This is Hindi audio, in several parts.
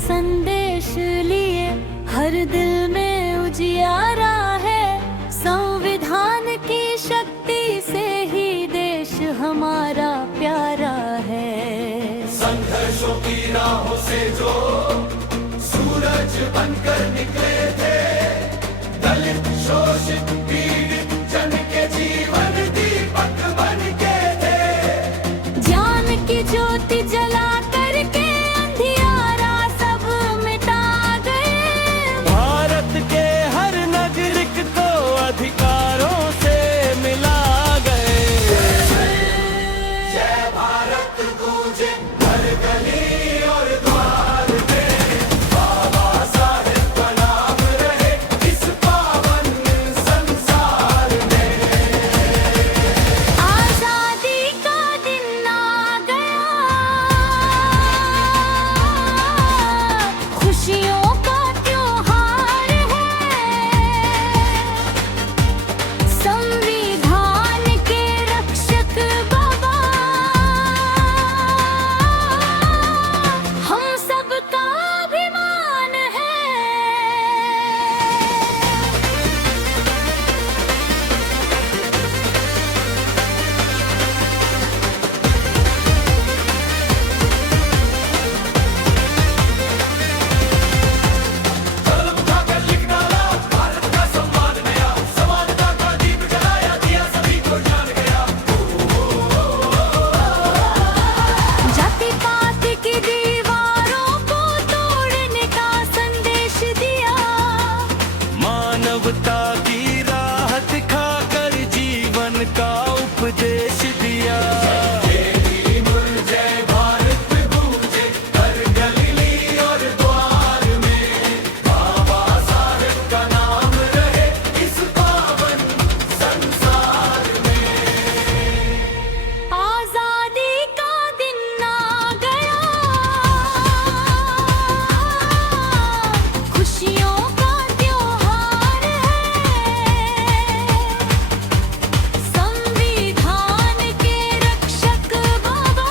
संदेश लिए हर दिल में उजियारा है। संविधान की शक्ति से ही देश हमारा प्यारा है। संघर्षों की राहों से जो सूरज बनकर निकले थे, दलित शोषित पीड़ित जन के जीवन दीपक बन के थे। ज्ञान की ज्योति जला करके अंधियारा सब मिटा गए। भारत के हर नागरिक को अधिकारों से मिला गए। जय भारत गूंजे हर गली और द्वार में, बाबा साहेब का नाम रहे इस पावन संसार में। आजादी का दिन आ गया, खुशियों का त्योहार है। संविधान के रक्षक बाबा हम सबका अभिमान है। कलम उठाकर लिख डाला भारत का सम्मान नया, समानता का दीप जलाया दिया सभी को जान गया। जाति पात की दीवारों को तोड़ने का संदेश दिया। मानवता की राह दिखाकर जीवन का उपदेश दिया। जय भारत गूंजे हर गली और द्वार में, बाबा साहेब का नाम रहे इस पावन संसार में। आजादी का दिन आ गया, खुशियों का त्योहार है। संविधान के रक्षक बाबा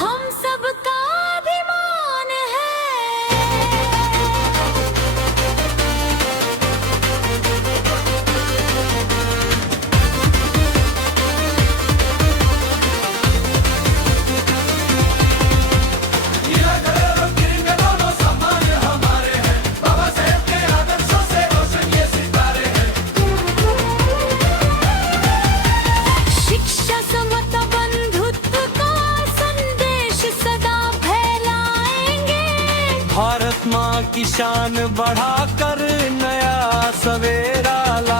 हम सबका अभिमान है। तिरंगे दोनों समान हमारे हैं, बाबा साहेब के आदर्शों से रोशन ये सितारे हैं। शिक्षा समता बंधुत्व का संदेश सदा फैलाएंगे। भारत माँ की शान बढ़ाकर नया सवेरा ला